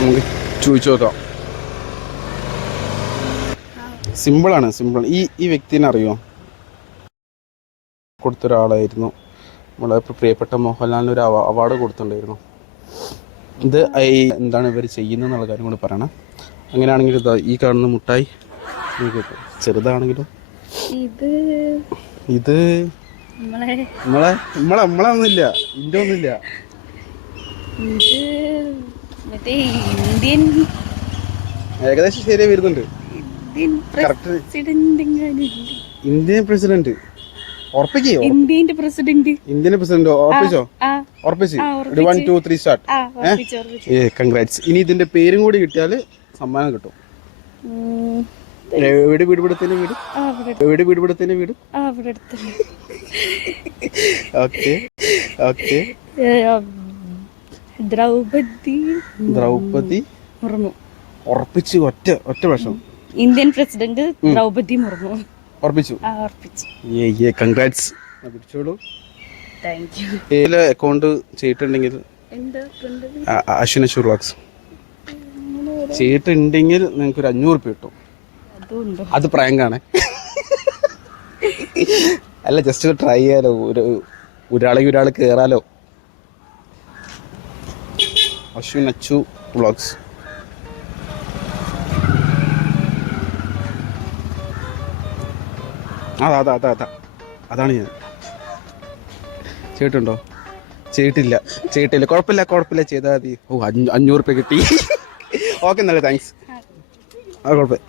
നമുക്ക് ചോദിച്ചു നോക്കാം. സിമ്പിളാണ്, സിമ്പിൾ. ഈ വ്യക്തിനെ അറിയോ? കൊടുത്തൊരാളായിരുന്നു. നമ്മളെ പ്രിയപ്പെട്ട മോഹൻലാലിന് ഒരു അവാർഡ് കൊടുത്തിട്ടുണ്ടായിരുന്നു. ഇത് എന്താണ് ഇവർ ചെയ്യുന്നതെന്നുള്ള കാര്യം കൂടി പറയണം. അങ്ങനെയാണെങ്കിൽ ഈ കാണുന്ന മുട്ടായി ചെറുതാണെങ്കിലും ഇത് നമ്മളൊന്നുമില്ല, ഇന്റെ ഒന്നുമില്ല. ഏകദേശം ശരിയായി വരുന്നുണ്ട്. Indian president. ഉറപ്പിക്കോ? ഇന്ത്യൻ പ്രസിഡന്റ് ഉറപ്പിച്ചോ? ഉറപ്പിച്ച് 1 2 3 സ്റ്റാർട്ട്. കൺഗ്രാറ്റ്സ്. ഇനി ഇതിന്റെ പേരും കൂടി കിട്ടിയാൽ സമ്മാനം കിട്ടും. എവിടെ വീടുപിടുത്തതിന്റെ വീട്? എവിടെ വീടുപിടുത്തതിന്റെ വീട്? Okay okay. ദ്രൗപദി മുർമു. ഉറപ്പിച്ചു. ഒറ്റ വർഷം. Indian president Droupadi Murmu. ഉറപ്പിച്ചു. കൺഗ്രാറ്റ്സ്. പിടിച്ചോളൂ. അക്കൗണ്ട് ചെയ്തിട്ടുണ്ടെങ്കിൽ അശ്വിന ഷുർവാക്സ് ചെയ്തിട്ടുണ്ടെങ്കിൽ നിങ്ങൾക്ക് ഒരു 500 രൂപ കിട്ടും. അത് പ്രാങ്കാണ്. അല്ല, ജസ്റ്റ് ട്രൈ ചെയ്യാലോ. ഒരാൾ കയറാലോ. അശ്വിൻ അച്ചു വ്ളോഗ്സ്. അതാണ് ഞാൻ. ചെയ്തിട്ടുണ്ടോ? ചെയ്തിട്ടില്ല. കുഴപ്പമില്ല, ചെയ്താൽ മതി. 500 രൂപ കിട്ടി. ഓക്കെ, നല്ല താങ്ക്സ്. കുഴപ്പമില്ല.